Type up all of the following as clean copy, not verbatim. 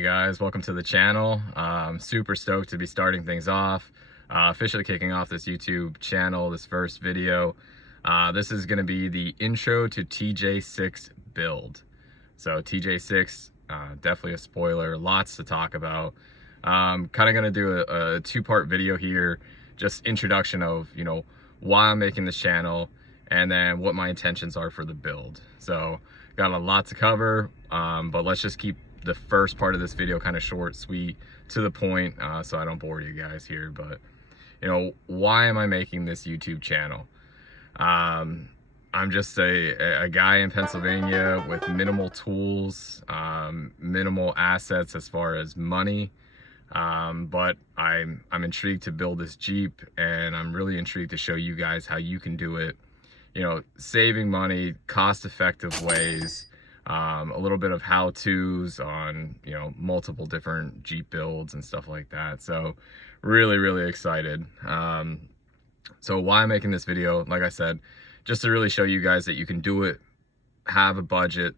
Hey guys, welcome to the channel. I'm super stoked to be starting things off, officially kicking off this YouTube channel, this first video. This is going to be the intro to TJ6 build. So TJ6, definitely a spoiler, lots to talk about. Kind of going to do a two-part video here, just introduction of, why I'm making this channel and then what my intentions are for the build. So got a lot to cover, but let's just keep the first part of this video kind of short, sweet, to the point, so I don't bore you guys here. But why am I making this YouTube channel? I'm just a guy in Pennsylvania with minimal tools, minimal assets as far as money, but I'm intrigued to build this Jeep, and I'm really intrigued to show you guys how you can do it, saving money, cost-effective ways, a little bit of how-tos on, multiple different Jeep builds and stuff like that. So really excited. So why I'm making this video, like I said, just to really show you guys that you can do it, have a budget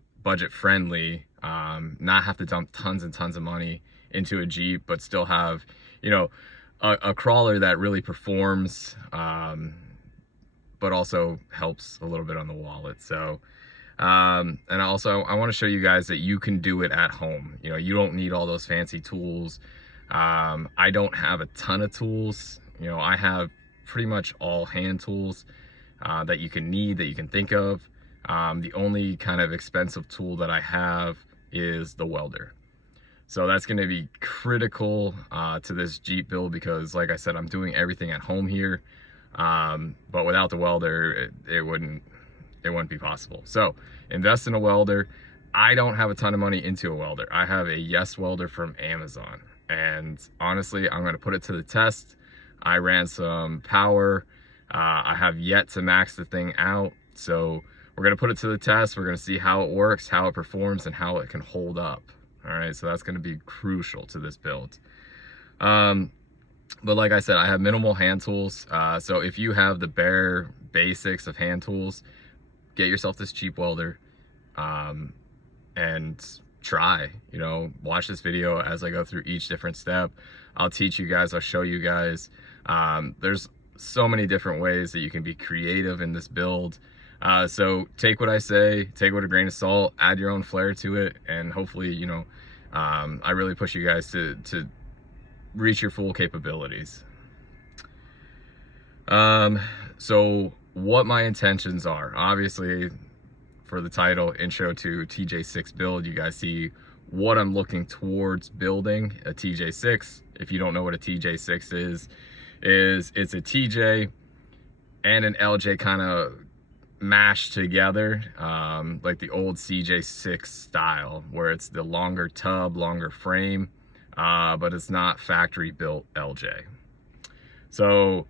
friendly, not have to dump tons and tons of money into a Jeep, but still have, a crawler that really performs, but also helps a little bit on the wallet. So and also I want to show you guys that you can do it at home. You don't need all those fancy tools. I don't have a ton of tools. I have pretty much all hand tools that you can need, that you can think of. The only kind of expensive tool that I have is the welder. So that's going to be critical to this Jeep build, because like I said, I'm doing everything at home here. But without the welder, it wouldn't be possible. So invest in a welder. I don't have a ton of money into a welder. I have a Yes welder from Amazon, and honestly, I'm going to put it to the test. I ran some power. I have yet to max the thing out, so we're going to put it to the test. We're going to see how it works, how it performs, and how it can hold up. All right, so that's going to be crucial to this build. But like I said, I have minimal hand tools. So if you have the bare basics of hand tools, get yourself this cheap welder, and try, watch this video as I go through each different step. I'll teach you guys, I'll show you guys. There's so many different ways that you can be creative in this build. So take what I say, take it with a grain of salt, add your own flair to it, and hopefully, I really push you guys to reach your full capabilities. So what my intentions are, obviously for the title, intro to TJ6 build, you guys see what I'm looking towards building a TJ6. If you don't know what a TJ6 is it's a TJ and an LJ kind of mashed together, like the old CJ6 style, where it's the longer tub, longer frame, but it's not factory built LJ. So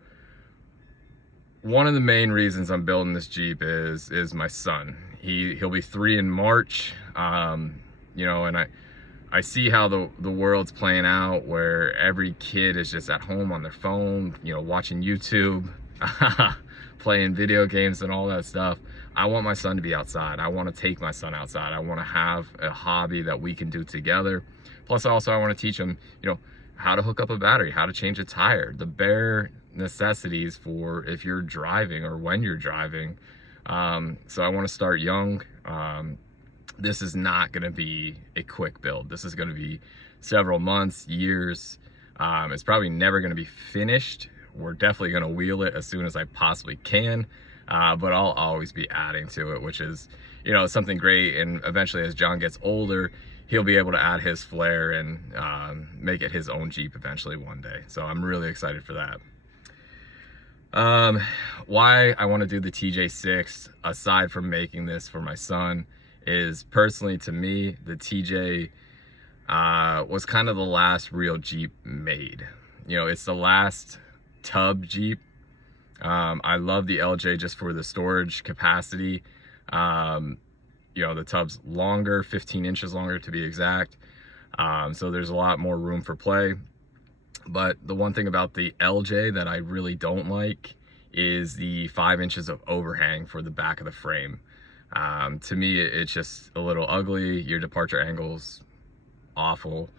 one of the main reasons I'm building this Jeep is my son. He'll be 3 in March, and I see how the world's playing out, where every kid is just at home on their phone, watching YouTube, playing video games and all that stuff. I want my son to be outside. I want to take my son outside. I want to have a hobby that we can do together. Plus also I want to teach him, how to hook up a battery, how to change a tire, the bare necessities for if you're driving or when you're driving. So I want to start young. This is not going to be a quick build. This is going to be several months, years. It's probably never going to be finished. We're definitely going to wheel it as soon as I possibly can, but I'll always be adding to it, which is, something great. And eventually, as John gets older, he'll be able to add his flair and make it his own Jeep eventually one day. So I'm really excited for that. Why I want to do the TJ6, aside from making this for my son, is personally to me, the TJ was kind of the last real Jeep made. It's the last tub Jeep. I love the LJ just for the storage capacity. The tub's longer, 15 inches longer to be exact. So there's a lot more room for play. But the one thing about the LJ that I really don't like is the 5 inches of overhang for the back of the frame. To me, it's just a little ugly. Your departure angle's awful.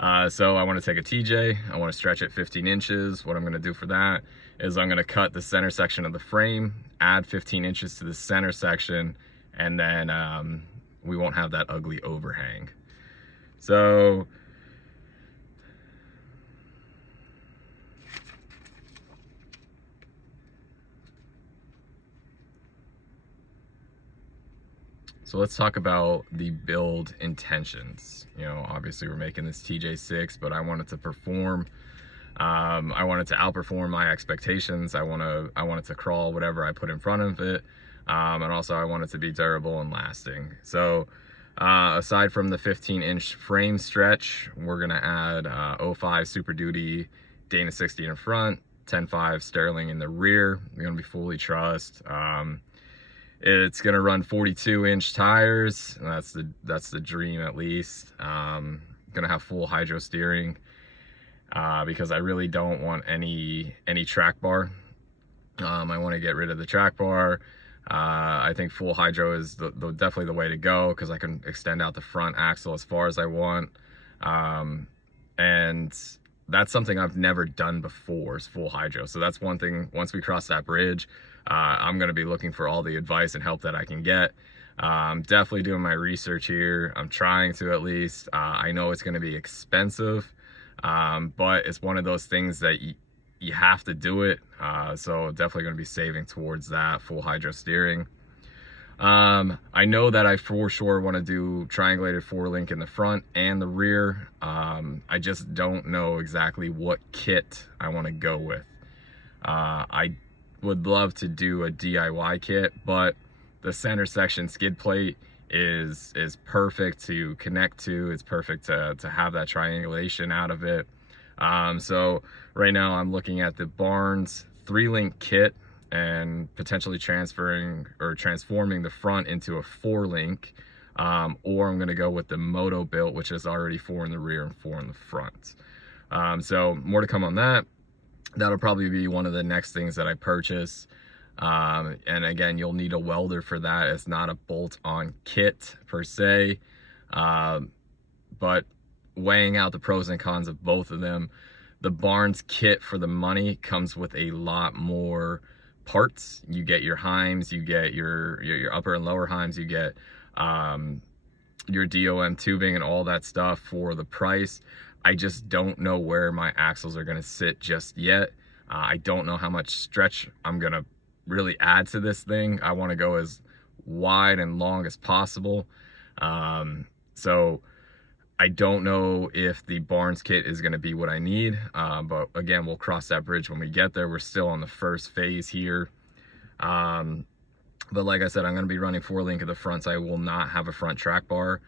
So I want to take a TJ, I want to stretch it 15 inches. What I'm going to do for that is I'm going to cut the center section of the frame, add 15 inches to the center section, and then we won't have that ugly overhang. So let's talk about the build intentions. You know, obviously we're making this TJ6, but I want it to perform. I want it to outperform my expectations. I want it to crawl whatever I put in front of it. And also I want it to be durable and lasting. So aside from the 15-inch frame stretch, we're gonna add 05 Super Duty Dana 60 in front, 10.5 Sterling in the rear. They're gonna be fully trussed. It's gonna run 42-inch tires. That's the dream, at least. Gonna have full hydro steering because I really don't want any track bar. I want to get rid of the track bar. I think full hydro is definitely the way to go, because I can extend out the front axle as far as I want. And that's something I've never done before, is full hydro. So that's one thing. Once we cross that bridge, I'm going to be looking for all the advice and help that I can get. Definitely doing my research here. I'm trying to, at least. I know it's going to be expensive, but it's one of those things that you have to do it. So definitely going to be saving towards that full hydro steering. I know that I for sure want to do triangulated 4-link in the front and the rear. I just don't know exactly what kit I want to go with. I would love to do a DIY kit, but the center section skid plate is perfect to connect to. It's perfect to have that triangulation out of it. So right now I'm looking at the Barnes 3-link kit and potentially transforming the front into a 4-link, or I'm going to go with the Moto built, which is already 4 in the rear and 4 in the front. So more to come on that. That'll probably be one of the next things that I purchase. And again, you'll need a welder for that. It's not a bolt-on kit per se, but weighing out the pros and cons of both of them, the Barnes kit for the money comes with a lot more parts. You get your heims, you get your upper and lower heims, you get your DOM tubing and all that stuff for the price. I just don't know where my axles are going to sit just yet. I don't know how much stretch I'm going to really add to this thing. I want to go as wide and long as possible. So I don't know if the Barnes kit is going to be what I need, but again, we'll cross that bridge when we get there. We're still on the first phase here. But like I said, I'm going to be running 4-link at the front, so I will not have a front track bar.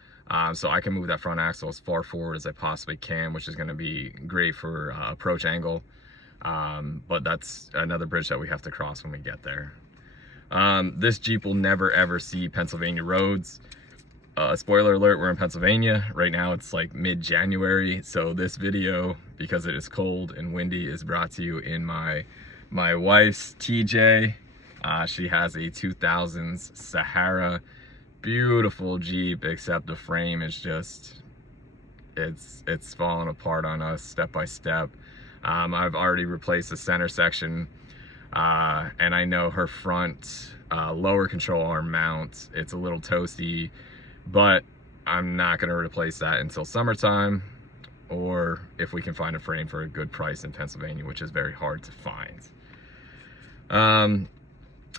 So I can move that front axle as far forward as I possibly can, which is going to be great for approach angle. But that's another bridge that we have to cross when we get there. This Jeep will never ever see Pennsylvania roads. Spoiler alert, we're in Pennsylvania. Right now it's like mid-January, so this video, because it is cold and windy, is brought to you in my wife's TJ. She has a 2000s Sahara. Beautiful Jeep, except the frame is just, it's falling apart on us step by step. I've already replaced the center section, and I know her front lower control arm mount, it's a little toasty, but I'm not going to replace that until summertime, or if we can find a frame for a good price in Pennsylvania, which is very hard to find.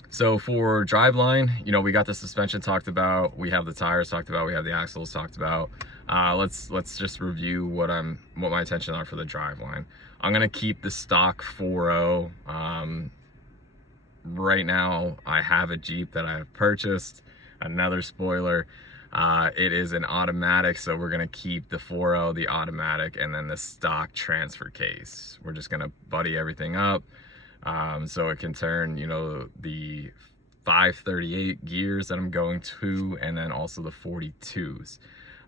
So for driveline, you know, we got the suspension talked about, we have the tires talked about, we have the axles talked about. Let's just review what my intentions are for the driveline. I'm gonna keep the stock 4.0. Right now I have a Jeep that I have purchased, another spoiler. It is an automatic, so we're gonna keep the 4.0, the automatic, and then the stock transfer case. We're just gonna buddy everything up. So it can turn, you know, the 538 gears that I'm going to, and then also the 42s.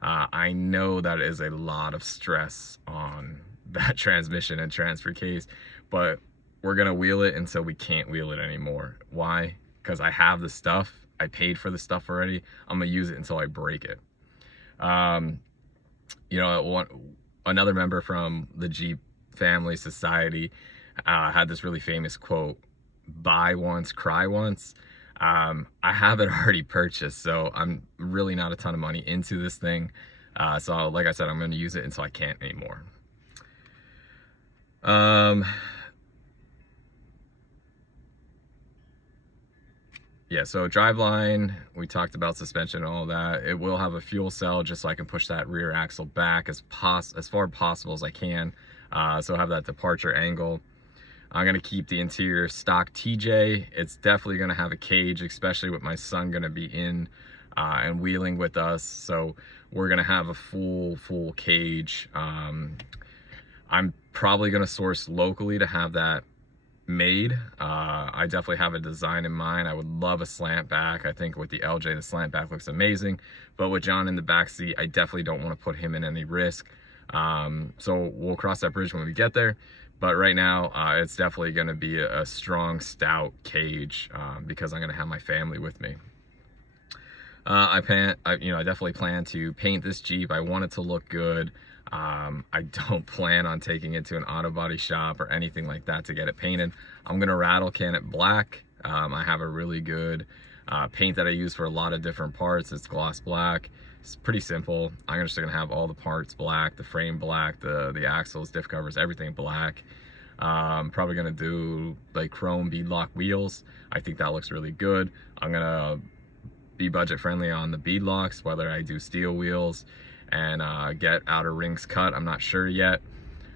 I know that is a lot of stress on that transmission and transfer case, but we're gonna wheel it until we can't wheel it anymore. Why? Because I have the stuff. I paid for the stuff already. I'm gonna use it until I break it. You know, another member from the Jeep family society had this really famous quote: buy once, cry once. I have it already purchased, so I'm really not a ton of money into this thing. So like I said, I'm going to use it until I can't anymore. Yeah, so driveline, we talked about suspension and all that. It will have a fuel cell just so I can push that rear axle back as far possible as I can. So have that departure angle. I'm gonna keep the interior stock TJ. It's definitely gonna have a cage, especially with my son gonna be in and wheeling with us. So we're gonna have a full cage. I'm probably gonna source locally to have that made. I definitely have a design in mind. I would love a slant back. I think with the LJ, the slant back looks amazing, but with John in the back seat, I definitely don't want to put him in any risk. So we'll cross that bridge when we get there. But right now, it's definitely going to be a strong, stout cage because I'm going to have my family with me. I definitely plan to paint this Jeep. I want it to look good. I don't plan on taking it to an auto body shop or anything like that to get it painted. I'm gonna rattle can it black. I have a really good paint that I use for a lot of different parts. It's gloss black. It's pretty simple. I'm just gonna have all the parts black, the frame black, the axles, diff covers, everything black. Probably gonna do like chrome beadlock wheels. I think that looks really good. I'm gonna be budget friendly on the beadlocks, whether I do steel wheels and get outer rings cut. I'm not sure yet,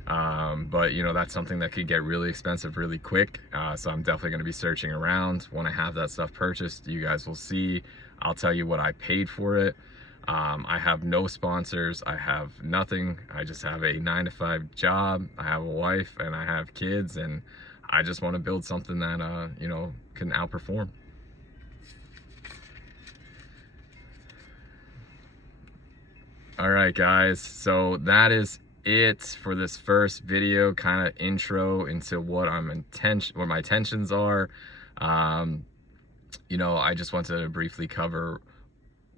but you know, that's something that could get really expensive really quick. So I'm definitely going to be searching around. When I have that stuff purchased, you guys will see. I'll tell you what I paid for it. I have no sponsors. I have nothing. I just have a 9-to-5 job. I have a wife and I have kids, and I just want to build something that you know, can outperform. All right, guys, so that is it for this first video, kind of intro into what my intentions are. You know, I just wanted to briefly cover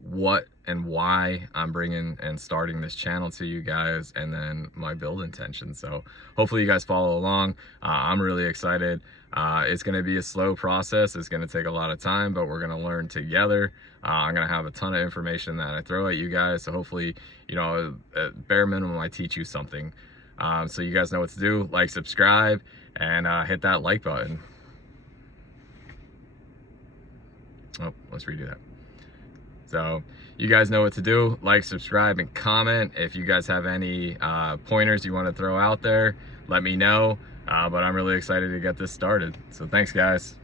what and why I'm bringing and starting this channel to you guys, and then my build intention. So hopefully you guys follow along. I'm really excited. It's going to be a slow process. It's going to take a lot of time, but we're going to learn together. I'm going to have a ton of information that I throw at you guys. So hopefully, you know, at bare minimum, I teach you something. So you guys know what to do. Like, subscribe, and hit that like button. Oh, let's redo that. So you guys know what to do. Like, subscribe, and comment. If you guys have any pointers you want to throw out there, let me know. But I'm really excited to get this started. So thanks, guys.